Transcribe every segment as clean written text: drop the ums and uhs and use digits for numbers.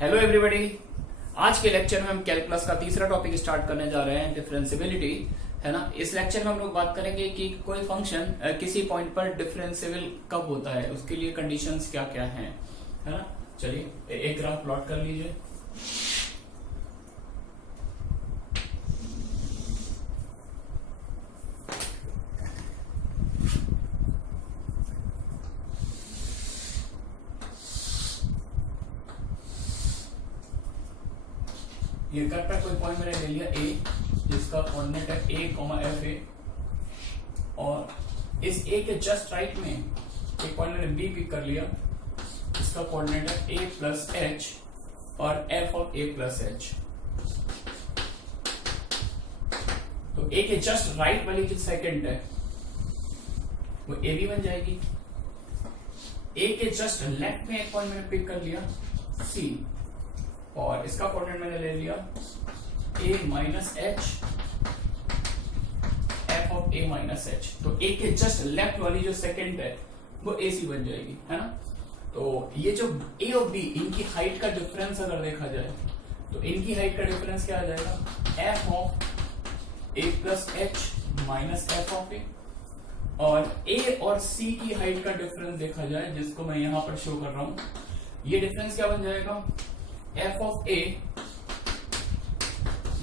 Hello everybody. आज के lecture में हम कैलकुलस का तीसरा टॉपिक स्टार्ट करने जा रहे हैं, डिफरेंशियबिलिटी, है ना। इस लेक्चर में हम लोग बात करेंगे कि कोई फंक्शन किसी पॉइंट पर डिफरेंशिएबल कब होता है, उसके लिए कंडीशंस क्या क्या हैं, है ना। चलिए एक ग्राफ प्लॉट कर लीजिए। ये कर्व पे कोई पॉइंट मैंने ले लिया ए, जिसका कोऑर्डिनेट है ए कॉमा एफ ए, और इस ए के जस्ट राइट में एक पॉइंट मैंने बी पिक कर लिया, इसका कोऑर्डिनेट है ए प्लस एच और F of A plus H. तो ए के जस्ट राइट वाली जो सेकंड है वो ए बी बन जाएगी। ए के जस्ट लेफ्ट में एक पॉइंट मैंने पिक कर लिया सी, और इसका कोऑर्डिनेट मैंने ले लिया a minus H F of a minus H. तो a के जस्ट लेफ्ट वाली जो सेकंड है वो ac बन जाएगी, है ना। तो ये जो a और b, इनकी हाइट का डिफरेंस अगर देखा जाए तो इनकी हाइट का डिफरेंस क्या आ जाएगा, f of a plus H minus F of a। और a और c की हाइट का डिफरेंस देखा जाए, जिसको मैं यहां पर शो कर रहा हूं, ये डिफरेंस क्या बन जाएगा, f of a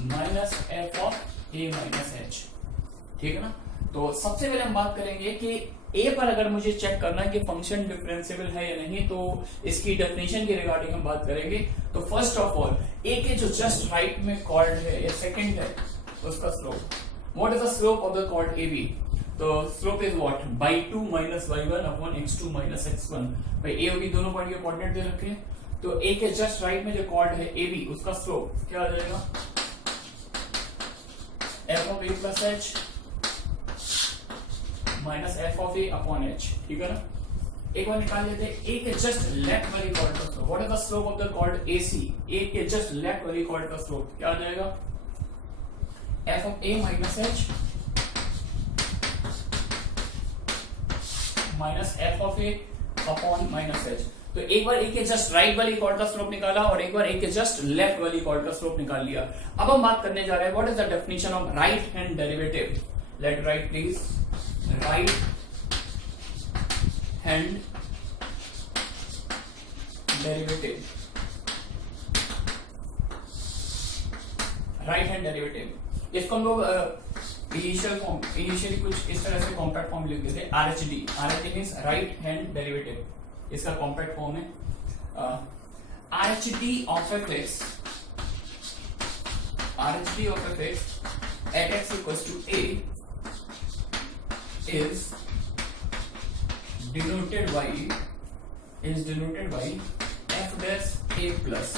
minus F of a minus H. ठीक है ना। तो सबसे पहले हम बात करेंगे कि a पर अगर मुझे चेक करना है कि फंक्शन डिफरेंशिएबल है या नहीं, तो इसकी डेफिनेशन के रिगार्डिंग हम बात करेंगे। तो फर्स्ट ऑफ ऑल a के जो जस्ट राइट में कॉर्ड है या सेकंड है, उसका slope, what is the slope of the chord ab? तो slope is what, by 2 minus y1 upon x2 minus x1। भाई a और b दोनों पॉइंट के कोऑर्डिनेट दे रखे हैं, तो a के जस्ट राइट में जो कॉर्ड है AB, उसका स्लोप क्या आ जाएगा, f of a plus H minus F of a upon h। ठीक है ना। एक बार निकाल लेते हैं a के जस्ट लेफ्ट वाली कॉर्ड का slope, what is the slope of the chord AC? a के जस्ट लेफ्ट वाली कॉर्ड का स्लोप क्या आ जाएगा, f of a minus H minus F of a upon minus H. तो एक बार ए के जस्ट राइट वाली कॉर्ड का स्लोप निकाला और एक बार ए के जस्ट लेफ्ट वाली कॉर्ड का स्लोप निकाल लिया। अब हम बात करने जा रहे हैं what is the definition of right hand derivative. Let write please, right hand derivative, right hand derivative. इसको हम लोग इनिशियली कुछ इस तरह से कॉम्पैक्ट फॉर्म लिखते थे, RHD। RHD means right hand derivative, इसका कॉम्पैक्ट फॉर्म है RHD of fx, RHD of fx at x equals to a is denoted by f dash a plus,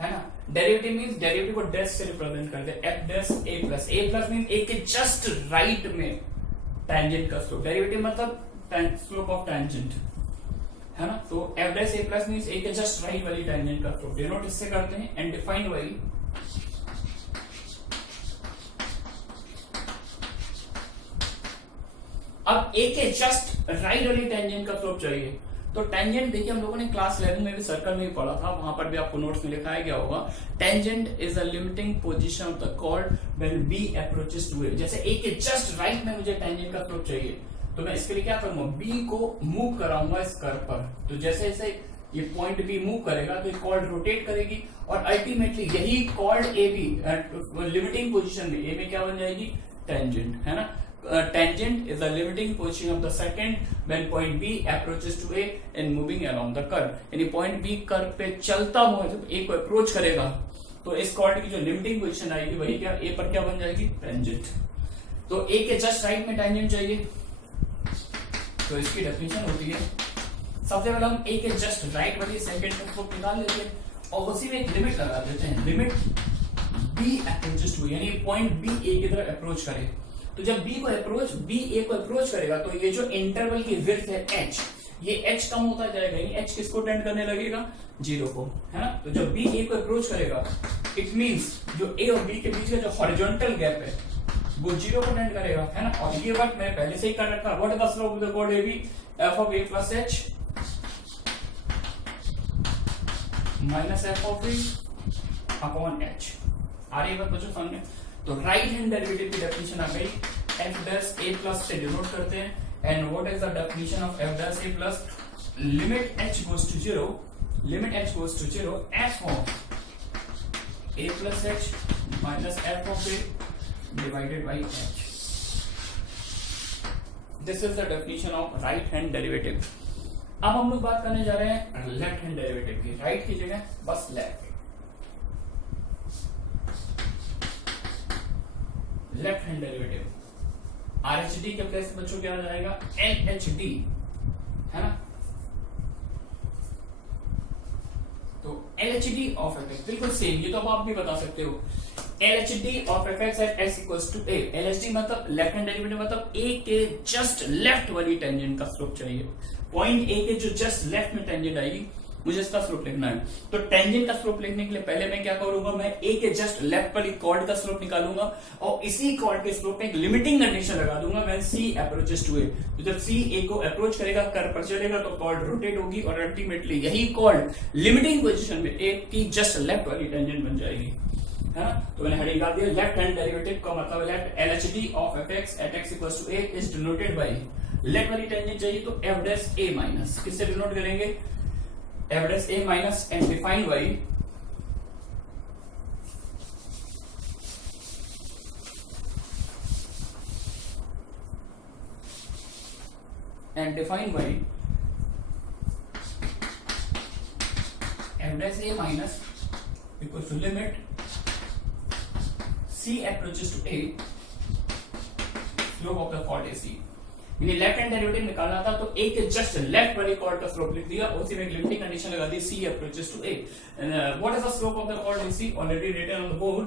है ना। डेरिवेटिव मींस डेरिवेटिव को dash से represent करते हैं, f dash a plus। a plus means a के just right में tangent का slope, derivative मतलब स्लोप ऑफ टेंजेंट, है ना। तो f dash a plus means a के जस्ट राइट वाली टेंजेंट का स्लोप, डिनोट इससे करते हैं, एंड डिफाइंड बाई अब a के जस्ट राइट वाली टेंजेंट का स्लोप चाहिए। तो टेंजेंट देखिए, हम लोगों ने क्लास 11 में भी सर्कल में भी पढ़ा था, वहां पर भी आपको नोट्स में लिखाया गया होगा, tangent is the limiting position of the chord when b approaches to a। जैसे a के जस्ट राइट में मुझे टेंजेंट का स्लोप चाहिए, तो मैं इसके लिए क्या करूंगा, b को मूव कराऊंगा इस कर्व पर। तो जैसे जैसे ये पॉइंट b मूव करेगा तो ये कॉर्ड रोटेट करेगी, और अल्टीमेटली यही कॉर्ड ab लिमिटिंग पोजीशन में a में क्या बन जाएगी, टेंजेंट, है ना। Tangent is the limiting position of the second when point B approaches to A and moving along the curve। यानी point B कर्व पे चलता हुआ जब A को अप्रोच करेगा तो इस कॉर्ड की जो लिमिटिंग पोजीशन आएगी वही क्या, A पर क्या बन जाएगी, टेंजेंट। तो A के जस्ट राइट में टेंजेंट चाहिए, तो इसकी डेफिनेशन होती है, सबसे पहले हम A के जस्ट राइट वाली सेकंड का स्लोप निकाल लेते हैं और उसी में एक लिमिट लगा देते हैं, लिमिट B अप्रोचेस टू, यानी पॉइंट B A की तरफ अप्रोच करे। तो जब B A को अप्रोच करेगा तो ये जो इंटरवल की विड्थ है h, ये h कम होता जाएगा, यानी h किसको टेंड करने लगेगा, 0 को, है ना। तो जब B A को अप्रोच करेगा, इट मींस जो A और B के बीच का जो हॉरिजॉन्टल गैप है वो 0 को टेंड करेगा, है ना। और ये बात मैं पहले से ही कर रखा, what is the slope of the chord AB, f of a plus h minus F of A upon H. आ रही है बात बच्चों सामने? तो राइट हैंड डेरिवेटिव की डेफिनेशन आ गई, एफ डैश ए प्लस से डिनोट करते हैं, and what is the definition of F dash A plus, limit H goes to zero, limit H goes to zero, F of A plus H minus F of A divided by H. This is the definition of right hand derivative. अब हम लोग बात करने जा रहे हैं left hand derivative की। Right की जगह बस left, left hand derivative RHD के प्लेस पे बच्चों क्या आ जाएगा, एलएचडी, है ना? तो एलएचडी ऑफ एफ बिल्कुल सेम, ये तो अब आप भी बता सकते हो। LHD of F X at X equals to A. LHD मतलब लेफ्ट हैंड डेरिवेटिव, मतलब ए के जस्ट लेफ्ट वाली टेंजेंट का स्लोप चाहिए। पॉइंट ए के जो जस्ट लेफ्ट में टेंजेंट आएगी, मुझे इसका स्लोप लिखना है। तो टेंजेंट का स्लोप लिखने के लिए पहले मैं क्या करूंगा, मैं ए के जस्ट लेफ्ट वाली कॉर्ड का स्लोप निकालूंगा और इसी कॉर्ड के स्लोप में एक लिमिटिंग कंडीशन लगा दूंगा, व्हेन सी अप्रोचेस टू ए। तो जब सी ए को अप्रोच करेगा, कर पर चलेगा, तो कॉर्ड रोटेट होगी और अल्टीमेटली यही कॉर्ड लिमिटिंग पोजीशन में ए की जस्ट लेफ्ट वाली टेंजेंट बन जाएगी, है ना? तो मैंने हेडिंग डाल दिया, लेफ्ट हैंड डेरिवेटिव का मतलब left LHD of F X at X equals to A is denoted by, left वाली टेंजेंट चाहिए तो एफ डैश ए माइनस, किससे डिनोट करेंगे, F dash A minus, and define by F dash A minus equals to limit C approaches to A, slope of the chord AC। यानी left hand derivative निकालना था तो A के just left वाली chord का slope लिख दिया, उसी में एक लिमिटिंग कंडीशन लगा दी, C approaches to A। What is the slope of the chord AC? Already written on the board।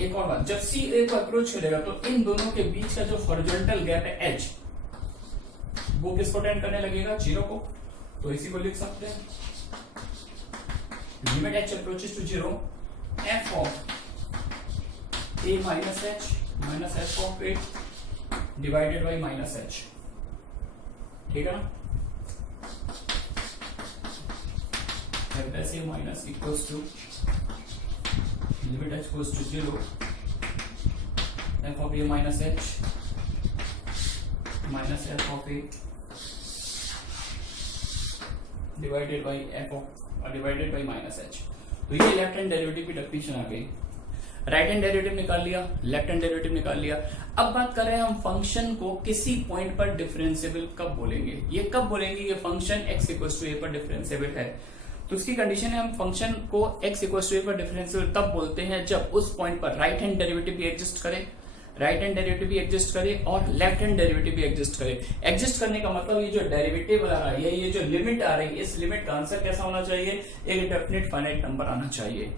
एक और बात, जब C A को अप्रोच करेगा तो इन दोनों के बीच का जो हॉरिजॉन्टल गैप है H, वो किसको टेंड करने लगेगा, जीरो को। तो इसी को लिख सकते हैं, limit H approaches to zero, f of a minus h minus f of a divided by minus h, ठीक है ना? f dash a minus equals to limit h goes to zero, f of a minus h minus f of a divided by f of divided by minus h। तो ये left hand derivative की definition आ गई। Right hand derivative निकाल लिया, left hand derivative निकाल लिया। अब बात कर रहे हैं हम फंक्शन को किसी पॉइंट पर डिफरेंशिएबल कब बोलेंगे, ये कब बोलेंगे ये function x equals to a पर डिफरेंशिएबल है। तो उसकी कंडीशन है, हम फंक्शन को x इक्वल्स टू a पर डिफरेंशिएबल तब बोलते हैं जब उस पॉइंट पर राइट हैंड डेरिवेटिव भी एग्जिस्ट करे, राइट हैंड डेरिवेटिव भी एग्जिस्ट करे और लेफ्ट हैंड डेरिवेटिव भी एग्जिस्ट करे। एग्जिस्ट करने का मतलब ये जो डेरिवेटिव आ रही है, ये जो लिमिट आ रही है, इस लिमिट का आंसर कैसा होना चाहिए, एक डेफिनेट फाइनाइट नंबर आना चाहिए,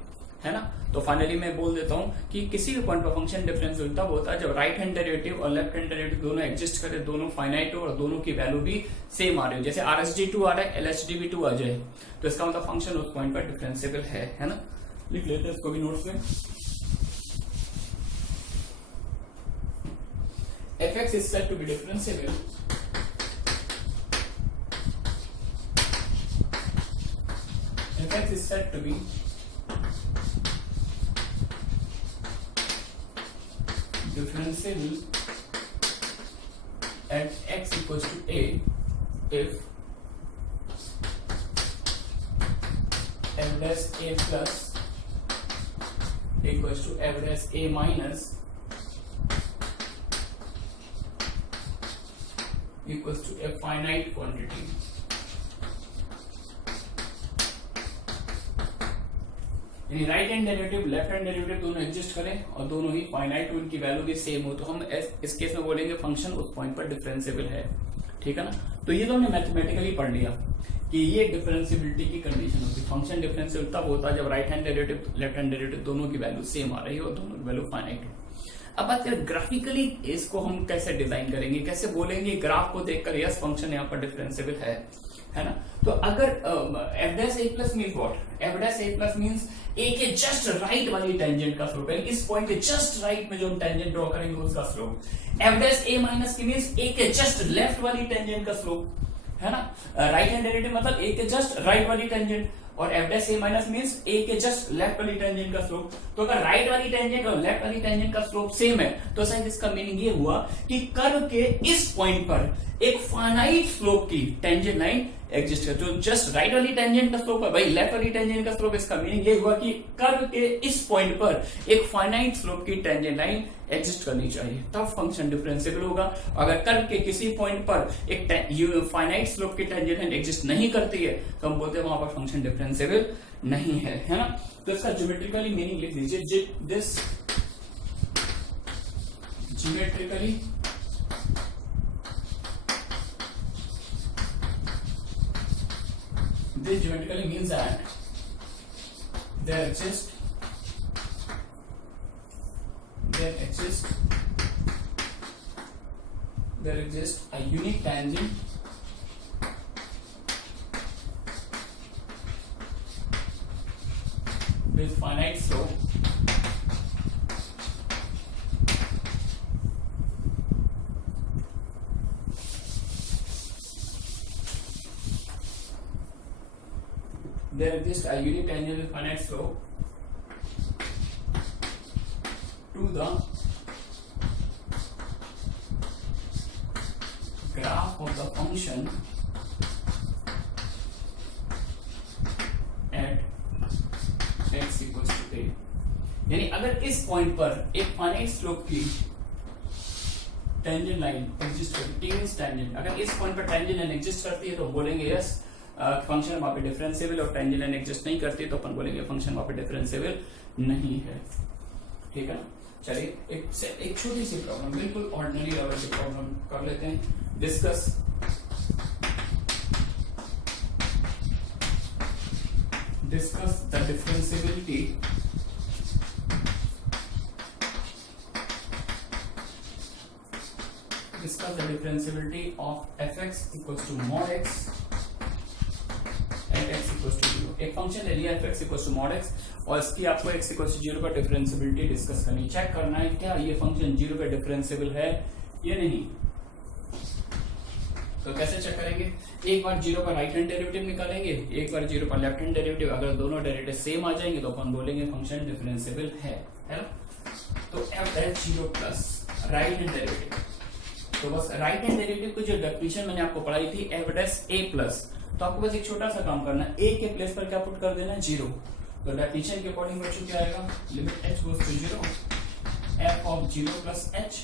है ना? तो फाइनली मैं बोल देता हूं कि किसी भी पॉइंट पर फंक्शन डिफरेंशिएबल तब होता है जब राइट हैंड डेरिवेटिव और लेफ्ट हैंड डेरिवेटिव दोनों एग्जिस्ट करे, दोनों फाइनाइट हो और दोनों की वैल्यू भी सेम आ रही हो। जैसे आरएसडी 2 आ रहा है, एलएचडी भी 2 आ जाए, तो इसका मतलब फंक्शन उस पॉइंट पर डिफरेंशिएबल है ना? लिख लेते हैं इसको भी नोट्स में। fx is said to be differentiable fx is said to be differentiable at x equals to a if f dash a plus equals to f dash a minus equals to a finite quantity। यानी right hand derivative left hand derivative दोनों exist करें और दोनों ही finite हो, उनकी value भी same हो, तो हम इस केस में बोलेंगे फंक्शन उस पॉइंट पर डिफरेंशिएबल है, ठीक है ना? तो ये तो हमने मैथमेटिकली पढ़ लिया कि ये डिफरेंशिएबिलिटी की कंडीशन होती है। फंक्शन डिफरेंशिएबल तब होता है जब right hand derivative left hand derivative दोनों की वैल्यू सेम आ रही है और दोनों की वैल्यू फाइनाइट हो। अब बात करें ग्राफिकली इसको हम कैसे डिजाइन करेंगे, कैसे बोलेंगे ग्राफ को देखकर यस फंक्शन यहाँ पर डिफरेंशिएबल है ना? तो अगर f dash a plus means what, f dash a plus means a के जस्ट राइट वाली टेंजेंट का स्लोप है, इस पॉइंट के जस्ट राइट में जो हम टेंजेंट ड्रॉ करेंगे उसका slope. f dash a minus की मींस a के जस्ट लेफ्ट वाली टेंजेंट का स्लोप, है ना? राइट हैंड डेरिवेटिव मतलब a के जस्ट राइट वाली टेंजेंट, और F dash A minus means ए के जस्ट लेफ्ट वाली टेंजेंट का स्लोप। तो अगर राइट वाली टेंजेंट और लेफ्ट वाली टेंजेंट का स्लोप सेम है तो शायद इसका मीनिंग ये हुआ कि कर्व के इस पॉइंट पर एक फाइनाइट स्लोप की टेंजेंट लाइन एग्जिस्ट है। जो जस्ट राइट वाली टेंजेंट का स्लोप है भाई लेफ्ट वाली टेंजेंट का स्लोप, इसका मीनिंग ये हुआ कि कर्व के इस पॉइंट पर एक फाइनाइट स्लोप की टेंजेंट लाइन एग्जिस्ट करनी चाहिए, तब फंक्शन डिफरेंशिएबल होगा। अगर कर्व के किसी पॉइंट पर एक फाइनाइट स्लोप की टेंजेंट लाइन एग्जिस्ट नहीं करती है तो हम बोलते हैं वहां पर फंक्शन डिफरेंशिएबल नहीं है ना। तो इसका ज्योमेट्रिकली मीनिंग लिख लीजिए, this geometrically this geometrically means that there exists a unique tangent with finite slope there exists a unique tangent with finite slope to the graph of the function at x equals to a। यानी अगर इस point पर एक finite slope की tangent line exist करती है, tangent अगर इस पॉइंट पर टेंजेंट लाइन एग्जिस्ट करती है तो बोलेंगे यस फंक्शन वहां पे डिफरेंशिएबल, और टेंजेंट लाइन एग्जिस्ट नहीं करती तो अपन बोलेंगे फंक्शन वहां पे डिफरेंशिएबल नहीं है। ठीक है ना। चलिए एक छोटी सी प्रॉब्लम, बिल्कुल ऑर्डिनरी लेवल की प्रॉब्लम कर लेते हैं। Discuss the differentiability of fx equals to mod x at x equals to 0। एक फंक्शन ले लिया fx equals to mod x और इसकी आपको x equals to 0 पर डिफरेंशिएबिलिटी डिस्कस करनी, चेक करना है क्या ये फंक्शन 0 पे डिफरेंशिएबल है या नहीं। तो कैसे चेक करेंगे, एक बार 0 पर राइट हैंड डेरिवेटिव निकालेंगे, एक बार 0 पर लेफ्ट हैंड डेरिवेटिव। अगर दोनों डेरिवेटिव सेम आ जाएंगे तो अपन बोलेंगे फंक्शन डिफरेंशिएबल है ना। तो f dash 0 plus right hand derivative, तो बस राइट हैंड डेरिवेटिव की जो डेफिनेशन मैंने आपको पढ़ाई थी f डैश a प्लस, तो आपको बस एक छोटा सा काम करना है, a के प्लेस पर क्या पुट कर देना है 0। तो डेफिनेशन के अकॉर्डिंग बच्चों क्या आएगा, limit h goes to 0 f of 0 plus h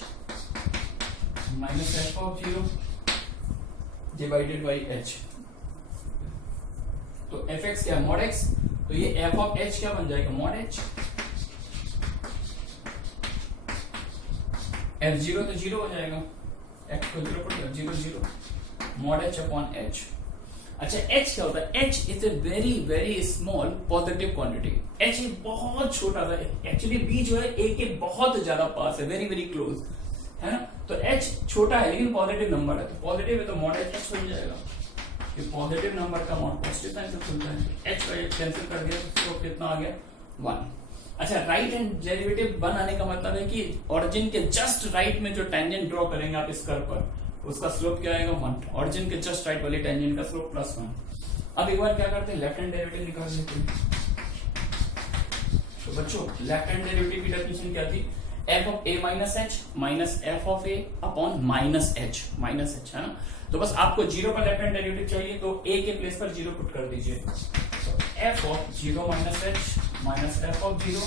minus f of 0 divided by h। तो fx क्या मॉड x, तो ये f ऑफ h क्या बन जाएगा मॉड h। f0 तो 0 हो जाएगा, x को 0 पर 0 0 मॉड h अपॉन h। अच्छा h क्या होता है, h is a very very small positive quantity. h बहुत छोटा सा, एक्चुअली b जो है a के बहुत ज्यादा पास है, वेरी वेरी क्लोज है ना। तो h छोटा है लेकिन पॉजिटिव नंबर है, तो पॉजिटिव है तो मॉड h बन जाएगा। ये पॉजिटिव नंबर का मॉड पॉजिटिव साइन से खुलता है, h का कैंसिल कर दिया तो कितना आ गया 1। अच्छा राइट हैंड डेरिवेटिव 1 आने का मतलब है कि ओरिजिन के जस्ट राइट में जो टेंजेंट ड्रॉ करेंगे आप इस कर्व पर, उसका स्लोप क्या आएगा 1। ओरिजिन के जस्ट राइट वाली टेंजेंट का स्लोप प्लस 1। अब एक बार क्या करते हैं, लेफ्ट हैंड डेरिवेटिव निकाल लेते हैं। तो बच्चों लेफ्ट हैंड डेरिवेटिव की डेफिनेशन क्या थी, f of a minus h minus f of a upon minus h है ना। तो बस आपको 0 पर लेफ्ट हैंड डेरिवेटिव चाहिए तो a के प्लेस पर 0 पुट कर दीजिए। तो f of 0 minus h minus f of 0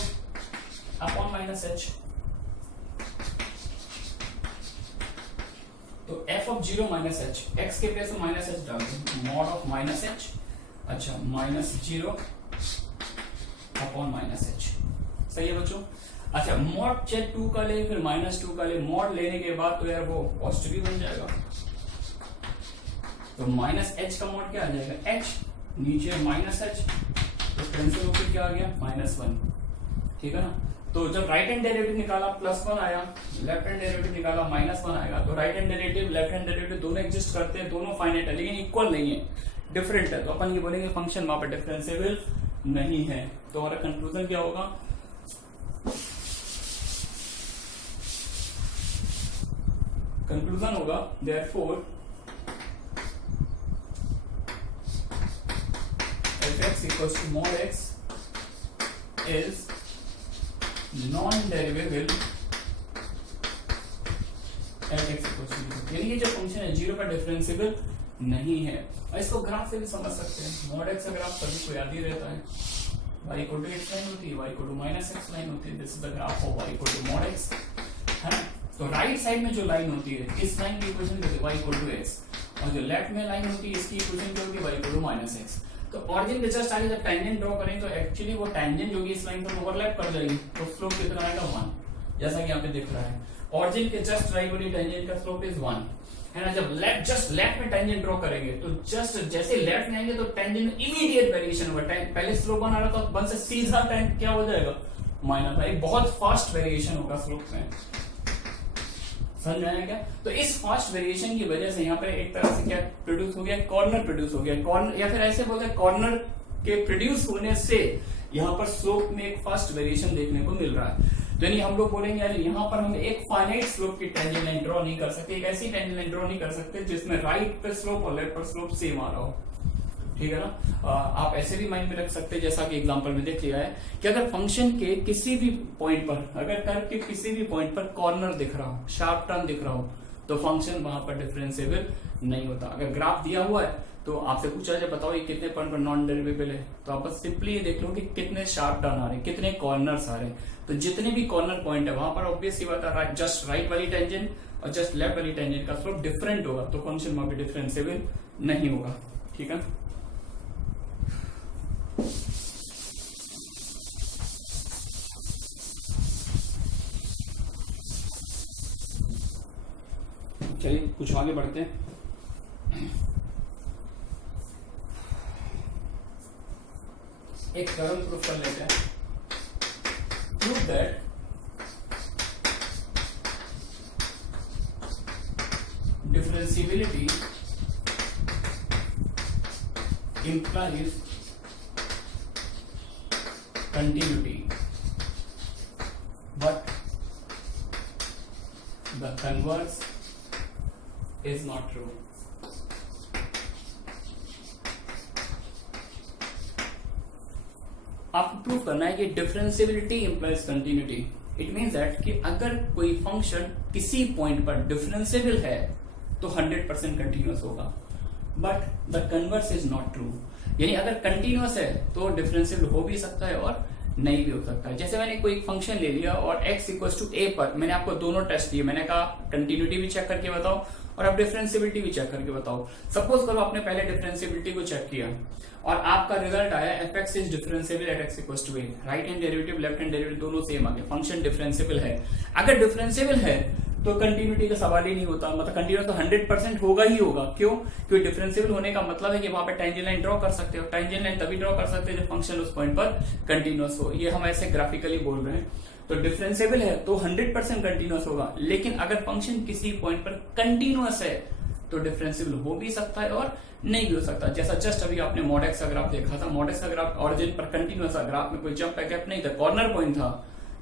upon minus h। तो f of 0 minus h, x के प्लेस में माइनस h डाल दो, मॉड ऑफ माइनस h, अच्छा माइनस 0 अपॉन माइनस h। सही है बच्चों। अच्छा मॉड चेक 2 का ले फिर माइनस 2 का ले, मॉड लेने के बाद तो यार वो पॉजिटिव बन जाएगा। तो माइनस h का मॉड क्या आ जाएगा h, नीचे माइनस h, तो कैंसिल होकर क्या आ गया -1। ठीक है ना। तो जब राइट हैंड डेरिवेटिव निकाला +1 आया, लेफ्ट हैंड डेरिवेटिव निकाला -1 आएगा। तो right hand derivative left hand derivative दोनों एग्जिस्ट करते हैं, दोनों फाइनाइट है लेकिन इक्वल नहीं है, डिफरेंट है। तो अपन ये बोलेंगे फंक्शन वहां पर डिफरेंशिएबल नहीं है। तो हमारा कंक्लूजन क्या होगा, कंक्लूजन होगा therefore fx x equals to mod x is non-derivable at x equals to 0, यानी ये जो फंक्शन है 0 पर डिफरेंशिएबल नहीं है। और इसको ग्राफ से भी समझ सकते हैं। mod x का ग्राफ सभी को याद ही रहता है, y equal to x line होती है, y equal to minus x line होती है। This is the graph of y equal to mod x, है ना। तो राइट साइड में जो लाइन होती है इस लाइन की इक्वेशन क्या होती है, y इक्वल टू x, और जो लेफ्ट में लाइन होती है इसकी इक्वेशन क्या होगी, y equal to minus x। तो ऑरिजिन के जस्ट आगे जब टेंजेंट ड्रॉ करें तो एक्चुअली वो टेंजेंट जो कि इस लाइन पर ओवरलैप कर जाएगी, तो स्लोप कितना आएगा 1, जैसा कि यहाँ पे दिख रहा है। ऑरिजिन के जस्ट राइट वाली टेंजेंट का स्लोप इज 1, है ना। जब जस्ट लेफ्ट में टेंजेंट ड्रॉ करेंगे तो जस्ट जैसे लेफ्ट में आएंगे तो टेंजेंट में इमीडिएट वेरिएशन होगा। पहले स्लोप 1 आ रहा था, 1 से सीधा टेंजेंट क्या हो जाएगा, माइनस, भाई बहुत फास्ट वेरिएशन होगा स्लोप में, समझ में आया क्या। तो इस फास्ट वेरिएशन की वजह से यहाँ पे एक तरह से क्या प्रोड्यूस हो गया, कॉर्नर प्रोड्यूस हो गया, कॉर्नर, या फिर ऐसे बोलते हैं कॉर्नर के प्रोड्यूस होने से यहाँ पर स्लोप में एक फास्ट वेरिएशन देखने को मिल रहा है। तो यानी हम लोग बोलेंगे यार यहाँ पर हम एक फाइनाइट स्लोप की टेंजेंट लाइन ड्रॉ नहीं कर सकते, एक ऐसी टेंजेंट लाइन ड्रॉ नहीं कर सकते जिसमें राइट पे स्लोप और लेफ्ट पर स्लोप सेम आ रहा हो, ठीक है ना। आप ऐसे भी माइंड में रख सकते हैं, जैसा कि एग्जांपल में देख लिया है कि अगर फंक्शन के किसी भी पॉइंट पर, अगर कर्व के किसी भी पॉइंट पर कॉर्नर दिख रहा हो, शार्प टर्न दिख रहा हो, तो फंक्शन वहां पर डिफरेंशिएबल नहीं होता। अगर ग्राफ दिया हुआ है तो आपसे पूछा जाए बताओ ये कितने पॉइंट पर नॉन डेरिवेबल है, तो आप बस सिंपली ये देख लो कि कितने शार्प टर्न आ रहे हैं, कितने कॉर्नर्स आ रहे हैं। तो जितने भी कॉर्नर पॉइंट है वहां पर ऑब्वियस सी बात है जस्ट राइट वाली टेंजेंट और जस्ट लेफ्ट वाली टेंजेंट का स्लोप डिफरेंट होगा, तो फंक्शन वहां पर डिफरेंशिएबल नहीं होगा, ठीक है। चलिए कुछ आगे बढ़ते हैं। एक थ्योरम प्रूफ कर लेते हैं। Prove that differentiability implies continuity, but the converse is not true. आपको प्रूव करना है कि differentiability implies continuity. It means that कि अगर कोई फंक्शन किसी पॉइंट पर डिफरेंशिएबल है तो 100% कंटिन्यूअस होगा, but the converse is not true. यानी अगर कंटिन्यूअस है तो डिफरेंशिएबल हो भी सकता है और नहीं भी हो सकता है। जैसे मैंने कोई फंक्शन ले लिया और x इक्वल्स टू a पर मैंने आपको दोनों टेस्ट दिए, मैंने कहा कंटिन्यूटी भी चेक करके बताओ और अब डिफरेंशिएबिलिटी भी चेक करके बताओ। सपोज करो आपने पहले डिफरेंशिएबिलिटी को चेक किया और आपका रिजल्ट आया fx is differentiable at x equals to a, right hand derivative left hand derivative दोनों सेम आ गए, फंक्शन डिफरेंशिएबल है। अगर डिफरेंशिएबल है तो कंटिन्यूटी का सवाल ही नहीं होता, मतलब कंटिन्यूअस तो 100% होगा ही होगा। क्यों? क्योंकि डिफरेंशिएबल होने का मतलब है कि वहां पे टेंजेंट लाइन ड्रॉ कर सकते हो। टेंजेंट लाइन तभी ड्रॉ कर सकते हैं जब फंक्शन उस पॉइंट पर कंटिन्यूअस हो। ये हम ऐसे ग्राफिकली बोल रहे हैं। तो डिफरेंशिएबल है तो 100% कंटिन्यूअस होगा, लेकिन अगर फंक्शन किसी पॉइंट पर कंटिन्यूअस है तो डिफरेंशिएबल हो भी सकता है और नहीं भी हो सकता। जैसा जस्ट अभी आपने mod x का ग्राफ देखा था, mod x का ग्राफ ऑरिजिन पर कंटिन्यूअस था, ग्राफ में कोई जंप गैप नहीं था, कॉर्नर पॉइंट था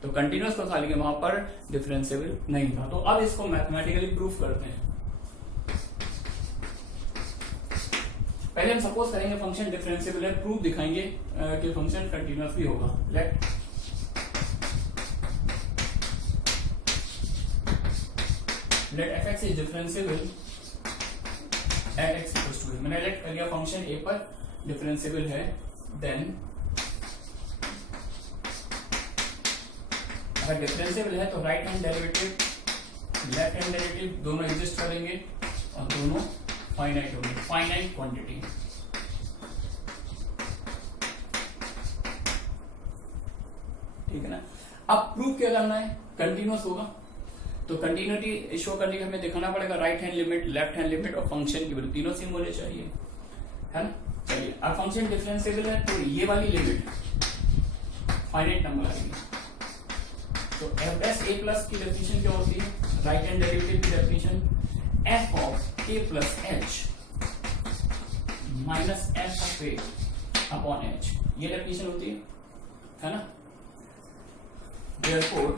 तो कंटिन्यूअस तो था लेकिन वहां पर डिफरेंशिएबल नहीं था। तो अब इसको मैथमेटिकली प्रूफ करते हैं। पहले हम सपोज करेंगे फंक्शन डिफरेंशिएबल है, प्रूफ दिखाएंगे कि फंक्शन कंटिन्यूअस भी होगा। Let fx is differentiable at x equals to a। मैंने लेट कर लिया फंक्शन a पर डिफरेंशिएबल है, देन अगर डिफरेंशिएबल है तो right hand derivative left hand derivative दोनों एग्जिस्ट करेंगे और दोनों फाइनाइट होंगे, फाइनाइट क्वांटिटी। ठीक है ना। अब प्रूफ क्या करना है, कंटिन्यूअस होगा तो कंटिन्यूटी शो करने के हमें दिखाना पड़ेगा right hand limit left hand limit और फंक्शन की वैल्यू तीनों सेम होने चाहिए, है ना। चलिए अब फंक्शन डिफरेंशिएबल है तो ये वाली लिमिट फाइनाइट नंबर आएगी। तो f' a प्लस की डेफिनेशन क्या होती है, राइट हैंड डेरिवेटिव की definition f of a plus h minus f of a upon h, ये डेफिनेशन होती है ना। देयरफॉर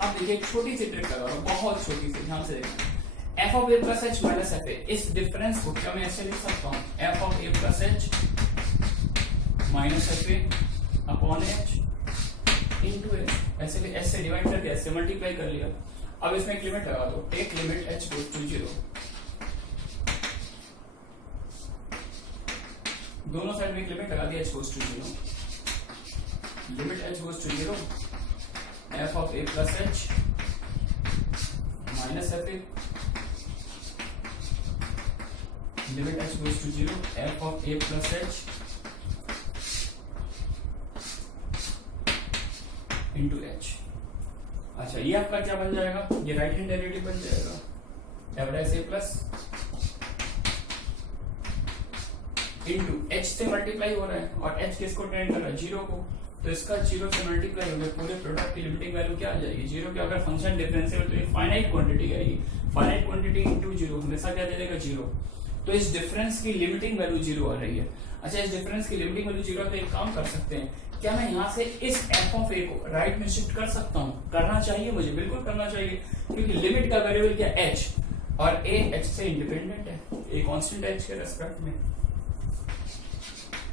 अब देखिए एक छोटी सी ट्रिक लगा रहा हूं, बहुत छोटी सी, ध्यान से देखना। f of a plus h minus f a, इस डिफरेंस को क्या मैं ऐसे लिख सकता हूं, f of a plus h minus F A upon H into H, ऐसे भी एच से डिवाइड कर दिया, एच से मल्टीप्लाई कर लिया। अब इसमें एक लिमिट लगा दो, take limit H goes to 0, दोनों साइड में एक लिमिट लगा दी, H goes to 0, limit H goes to 0 F of A plus H minus F A, limit H goes to 0 F of A plus H into H. अच्छा, ये आपका क्या बन जाएगा, ये राइट हैंड डेरिवेटिव बन जाएगा, F dash A plus into H से मल्टीप्लाई हो रहा है और एच किसको टेंड कर रहा है, 0 को, तो इसका 0 से मल्टीप्लाई हो गया, पूरे प्रोडक्ट की लिमिटिंग वैल्यू क्या आ जाएगी, 0 की। अगर फंक्शन डिफरेंशिएबल तो ये फाइनाइट क्वांटिटी आएगी, फाइनाइट क्वांटिटी इंटू 0 हमेशा क्या दे देगा, 0। तो इस डिफरेंस की लिमिटिंग वैल्यू 0 आ रही है। अच्छा, इस डिफरेंस की लिमिटिंग वैल्यू 0 है, तो एक काम कर सकते हैं, क्या मैं यहाँ से इस एफ ऑफ ए को राइट में शिफ्ट कर सकता हूँ, करना चाहिए मुझे, बिल्कुल करना चाहिए, क्योंकि लिमिट का वेरिएबल क्या एच और ए एच से इंडिपेंडेंट है, ए कांस्टेंट एच के रेस्पेक्ट में,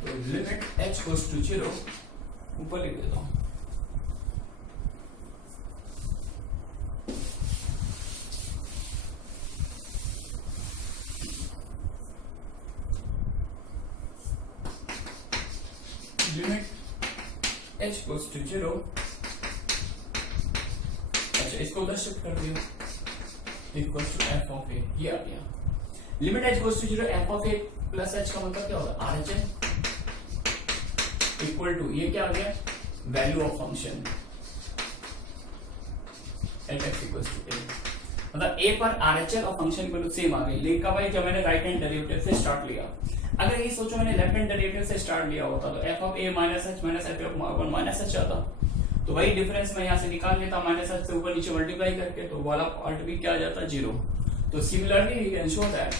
तो लिमिट एच गोज टू 0 ऊपर लिख देता हूं, लिमिट एच गोज टू 0। अच्छा, इसको उधर शिफ्ट कर दिया, equal to F of A, ये आ गया। Limit H goes to 0 F of A plus H का मतलब क्या होगा, R H N equal to, ये क्या आ गया, value of function F X equal to A, मतलब ए पर आर एच एल और फंक्शन की वैल्यू सेम आ गई। लेकिन भाई जब मैंने राइट हैंड डेरिवेटिव से स्टार्ट लिया, अगर ये सोचो मैंने लेफ्ट हैंड डेरिवेटिव से स्टार्ट लिया होता तो F of A minus H minus F of minus H आता, तो वही डिफरेंस मैं यहाँ से निकाल लेता माइनस एच से ऊपर नीचे मल्टीप्लाई करके, तो वाला पार्ट भी क्या आ जाता, 0। तो similarly we can show that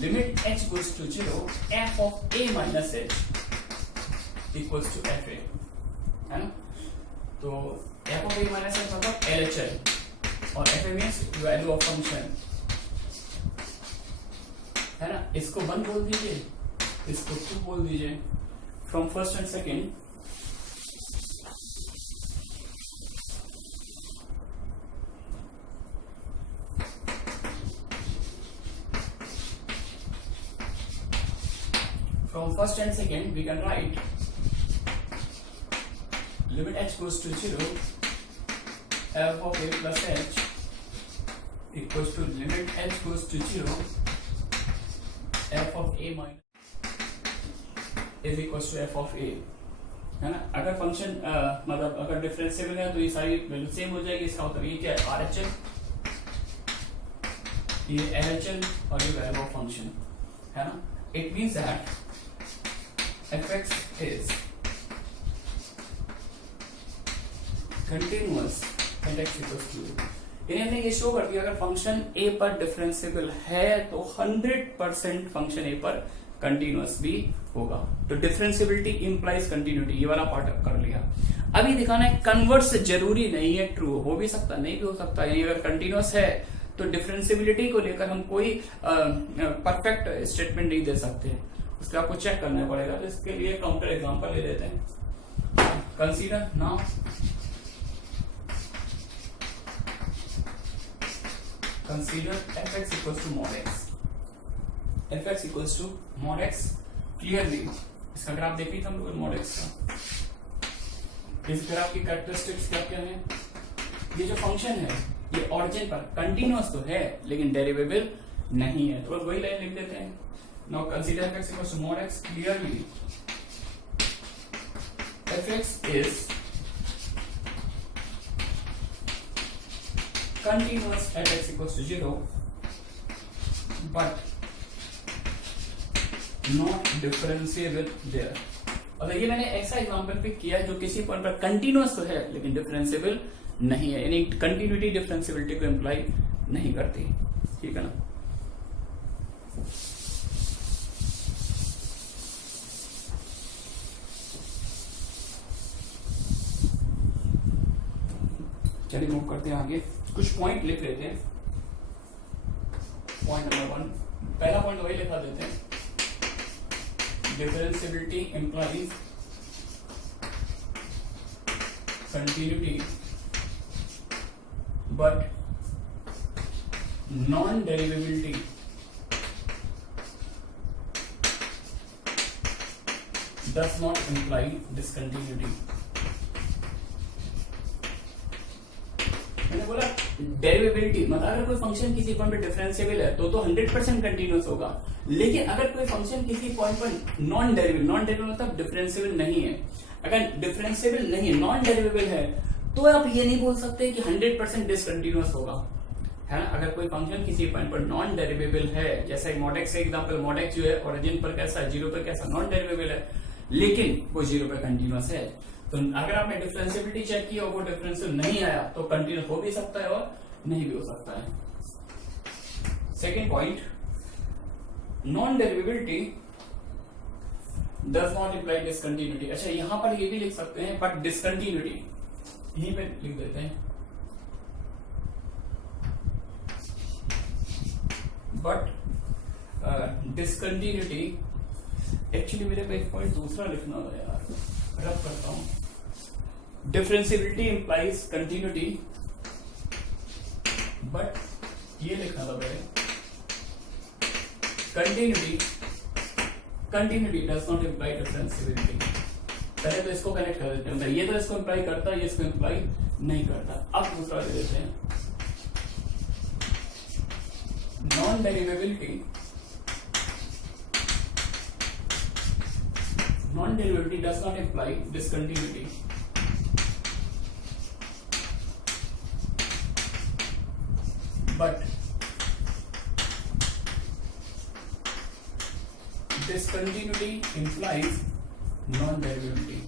limit h goes to 0 f of a minus h equals to f a, है ना। तो f of a minus h मतलब LHL और f a means value of function, है ना। इसको 1 बोल दीजिए, इसको 2 बोल दीजिए, from first and second we can write limit h goes to 0 f of a plus h equals to limit h goes to 0 f of a minus is equals to f of a, है ना। अगर function मतलब अगर differentiable है तो ये सारी value same हो जाएगी। इसका मतलब ये क्या है, आर एच एल, ये एल एच एल और ये वैल्यू ऑफ फंक्शन, है ना। It means that fx is continuous at x equals to, यानी ये शो करती है अगर फंक्शन a पर डिफरेंशिएबल है तो 100% फंक्शन a पर कंटिन्यूअस भी होगा। तो डिफरेंशिएबिलिटी इंप्लाइज कंटिन्यूटी, ये वाला पार्ट कर लिया। अभी दिखाना है कन्वर्स जरूरी नहीं है, ट्रू हो भी सकता नहीं भी हो सकता, यानी अगर कंटिन्यूअस है तो डिफरेंशिएबिलिटी को लेकर हम कोई परफेक्ट स्टेटमेंट नहीं दे सकते, उसके आपको चेक करना पड़ेगा। तो इसके लिए काउंटर एग्जांपल ले लेते हैं। Consider now consider fx equals to mod x, fx equals to mod x। Clearly इसका ग्राफ देखिए हम लोग mod x का। इस ग्राफ की कैरेक्टरिस्टिक्स क्या क्या है, ये जो फंक्शन है ये ऑरिजिन पर कंटिन्यूअस तो है लेकिन डेरिवेबल नहीं है, तो वही लाइन लिख देते हैं। Now consider fx equals to mod x, clearly fx is continuous at x equals to 0 but not differentiable there। और ये मैंने ऐसा एग्जांपल पिक किया जो किसी पॉइंट पर कंटिन्यूअस तो है लेकिन डिफरेंशिएबल नहीं है, यानी कंटिन्यूटी डिफरेंशिएबिलिटी को इंप्लाई नहीं करती, ठीक है ना। चलिए मूव करते हैं आगे, कुछ पॉइंट लिख लेते हैं। पॉइंट नंबर 1, पहला पॉइंट वही लिखा देते हैं, differentiability implies continuity but non derivability does not imply discontinuity। मैंने बोला डेरिवेबिलिटी मतलब अगर कोई फंक्शन किसी पॉइंट पे डिफरेंशिएबल है तो 100% कंटिन्यूअस होगा, लेकिन अगर कोई फंक्शन किसी पॉइंट पर नॉन डेरिवेबल मतलब डिफरेंशिएबल नहीं है, अगर डिफरेंशिएबल नहीं है, नॉन डेरिवेबल है, तो आप ये नहीं बोल सकते कि 100% डिसकंटिन्यूअस होगा, है ना। अगर कोई फंक्शन किसी पॉइंट पर नॉन डेरिवेबल है, जैसे mod x example, mod x जो है ओरिजिन पर कैसा है, 0 पर कैसा, नॉन डेरिवेबल है, लेकिन वो 0 पे कंटिन्यूअस है, तो अगर आपने डिफरेंशिएबिलिटी चेक किया और वो डिफरेंशियल नहीं आया तो कंटिन्यूअस हो भी सकता है और नहीं भी हो सकता है। Second point, non derivability does not imply discontinuity. अच्छा यहां पर ये भी लिख सकते हैं बट डिसकंटिन्यूटी यहीं पे लिख देते हैं, बट डिसकंटिन्यूटी एक्चुअली मेरे को एक पॉइंट दूसरा लिखना होगा यार, रब करता हूं। डिफरेंशियबिलिटी इंप्लाइज कंटिन्यूटी बट ये लिखना था पहले, continuity does not imply differentiability. पहले तो इसको कनेक्ट कर देते हैं, ये तो इसको इंप्लाई करता है, ये इसको इंप्लाई नहीं करता। अब दूसरा ले देते हैं, non डेरिवेबिलिटी non-derivativity does not imply discontinuity, but discontinuity implies non-derivativity।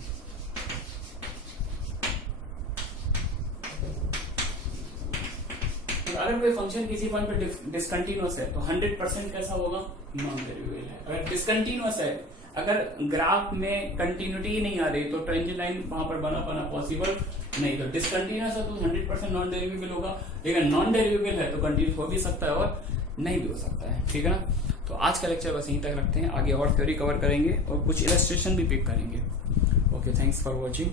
अगर कोई फंक्शन किसी पॉइंट पे डिसकंटिन्यूअस है तो 100% कैसा होगा, नॉन डेरिवेबल है। अगर डिसकंटिन्यूअस है, अगर ग्राफ में कंटिन्यूटी ही नहीं आ रही तो टेंजेंट लाइन वहां पर बना पाना पॉसिबल नहीं, तो डिसकंटिन्यूअस है तो 100% नॉन डेरिवेबल होगा, लेकिन नॉन डेरिवेबल है तो कंटिन्यूअस हो भी सकता है और नहीं भी हो सकता है, ठीक है ना। तो आज का लेक्चर बस यहीं तक रखते हैं, आगे और थ्योरी कवर करेंगे और कुछ इलस्ट्रेशन भी पिक करेंगे। Okay, thanks for watching.